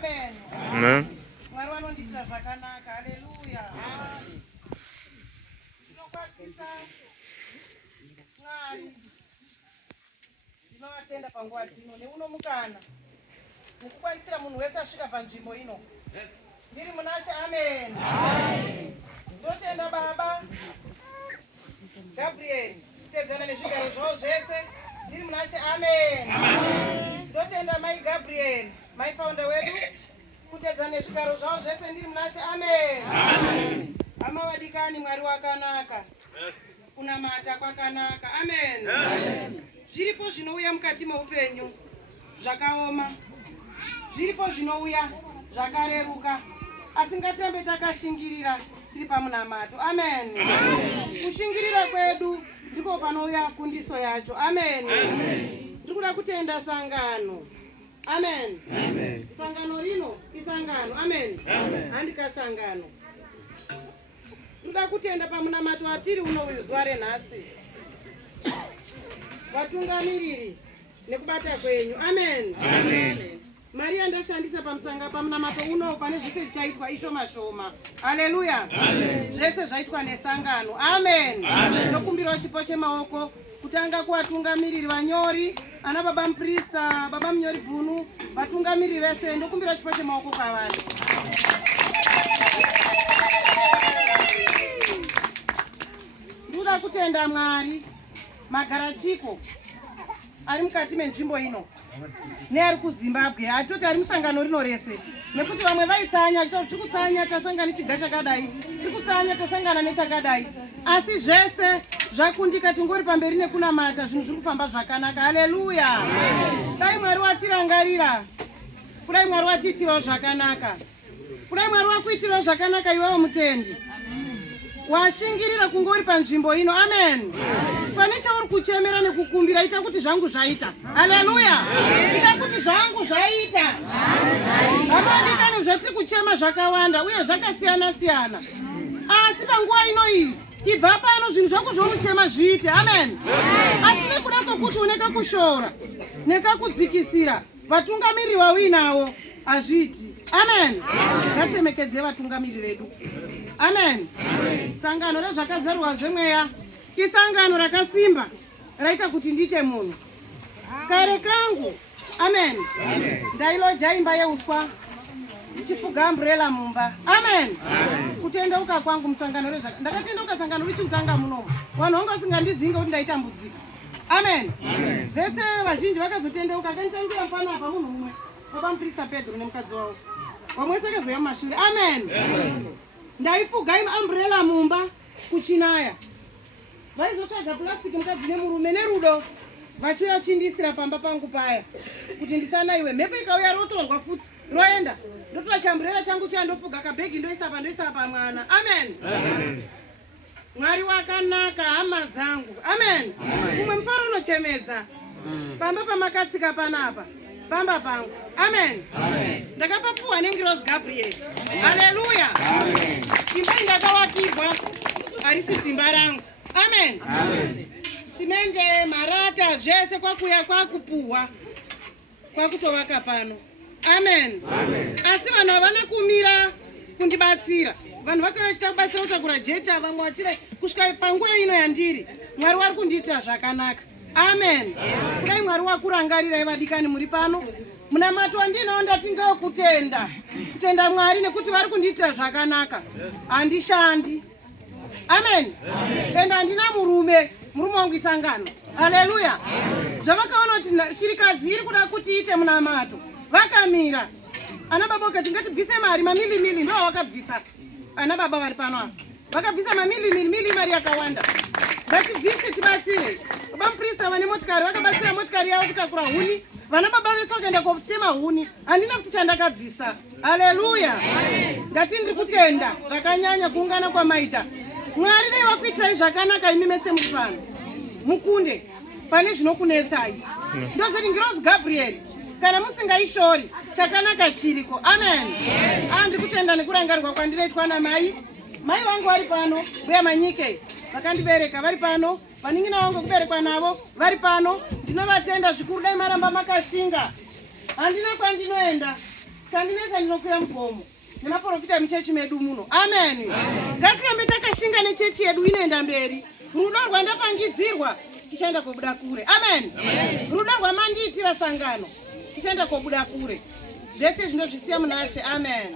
Amen. Amen. Mwari wanonditira zvakanaka. Haleluya. Ndinokwazisa Mwari. Ndinovatenda panguva dzino neuno mukana nekukwanisira munhu wese asvika panzvimbo ino. Ndiri munashe. Amen. Ndotenda Baba Gabriel kutedzana nezvigaro zvavo zvese. Ndiri munashe. Amen. Ndotenda Mai Gabriel, Mai founder wedu, kutedzana nezvigaro zvavo zvese. Ndiri munashe. Amen. Hama vadikani, Mwari wakanaka. Kunamata kwakanaka. Amen. Zviripo zvinouya mukati meupenyu zvakaoma, zviripo zvinouya zvakareruka, asi ngatirambe takashingirira tiri pamunamato. Amen. Kushingirira kwedu ndiko panouya kundiso yacho. Amen. Ndikuda kutenda sangano. Amen. Sangano rino isangano. Amen. Handikasangano. Ndikuda kutenda pamunamato atiri uno zuva renhasi, vatungamiriri nekubata kwenyu. Amen. Mari yandashandisa pamunamato uno pane zvese zvichaitwa ishoma shoma. Haleluya. Zvese zvaitwa nesangano. Amen. Ndokumbirawo chipo chemaoko kutanga kuvatungamiriri vanyori, ana baba muprista, baba munyori bhunu, vatungamiriri vese. Ndokumbirawo chipo chemaoko kwavari. Ndoda kutenda Mwari Magarachiko ari mukati menzvimbo ino neari kuZimbabwe, hatoti ari musangano rino rese, nekuti vamwe vaitsanya tikutsanya tasangana nechiga chakadai, tikutsanya tasangana nechakadai, asi zvese zvakundika tingori pamberi nekunamata, zvinhu zviri kufamba zvakanaka. Haleluya. Dai Mwari watirangarira, kudai Mwari watiitirawo zvakanaka, kudai Mwari wakuitirawo zvakanaka iwewe mutendi washingirira kungori panzvimbo ino. Amen. Pane chauri kuchemera nekukumbira, ita kuti zvangu zvaita. Haleluya. Ita kuti zvangu zvaita. Havadikani zvatiri kuchema zvakawanda uye zvakasiyana siyana, asi panguva ino iyi ibva pano zvinhu zvako zvomuchema zviite. Amen. Asi nekuda kwokuti unekakushora nekakudzikisira vatungamiriri vauinawo hazviiti. Amen. Ngatiremekedze vatungamiriri vedu. Amen. Sangano rezvakazarwa zvemweya isangano rakasimba raita kuti ndiite munhu kare kangu. Amen. Ndailoja imba yeuswa ndichifuga umbrella mumba. Amen. Kutendeuka kwangu musangano ndakatendeuka sangano richikutanga munomu, vanhu vanga vasingandizinga kuti ndaitambudzika. Amen. Vese vazhinji vakazotendeuka. Kanditangira mufana apa munhu mumwe, baba muprista Pedro nemukadzi wavo, vamwe sekezoya mumashure. Amen. Ndaifuga umbrella mumba kuchinaya, vaizotsvaga plastic mukadzi nemurume nerudo vachiuya chindisira pamba pangu paya kuti ndisanaiwe. Mhepo ikauya rotorwa futi roenda, ndotora chambrella changu chaya ndofuga kabhegi ndoisa pamwana. Amen. Mwari wakanaka, hama dzangu. Amen. Umwe mufaro unochemedza pamba pamakatsika panapa, pamba pangu. Amen. Ndakapapuwa nengirozi Gabriel. Haleluya. Imba indakavakirwa harisi simba rangu. Amen. Simende, marata, zvese kwakuya kwakupuhwa kwakutovaka pano. Amen. Asi vanhu havana kumira kundibatsira. Vanhu vakauya vachida kubatsira kutakura jecha, vamwe vachida kusvika panguva ino yandiri. Mwari wari kundiitira zvakanaka. Amen. Kudai Mwari wakurangarirai vadikani muri pano, munamato wandinawo ndatingawo kutenda Mwari nekuti vari kundiitira zvakanaka. Handishandi. Amen. Ende handina murume wangu isangano. Haleluya. Zvavakaona kuti shirikadzi iri kuda kuti iite munamato, vakamira. Ana baba wakati ngatibvise mari mamili ndo wakabvisa. Ana baba vari pano apa vakabvisa mamili mari yakawanda. Ngatibvise tibatsire. Baba muprista vane motikari vakabatsira motikari yavo kutakura huni. Vana baba vese vakaenda kotema huni. Handina kuti chandakabvisa. Haleluya. Ngati ndiri kutenda zvakanyanya kuungana kwamaita. Mwari dai vakuitirai zvakanaka imi mese muri pano. Mukunde pane zvinokunetsai. Ndozoti ngirozi Gabriel, kana musingaishori chakanaka chiriko. Amen. Ndiri kutenda nekurangarirwa kwandinoitwa namai vangu vari pano, mbuya Manyike vakandibereka vari pano, vaningina vangu kuberekwa navo vari pano. Ndinovatenda zvikuru, dai maramba makashinga handina kwandinoenda. Tandinesa ndinokwira mugomo nemaprofita muchechi medu muno. Amen. Ngatirambe takashinga nechechi yedu inoenda mberi. Rudo rwandapangidzirwa tichaenda kobuda kure. Amen. Rudo rwamandiitira sangano tichaenda kobuda kure. Zvese zvinozvisiya muna She. Amen.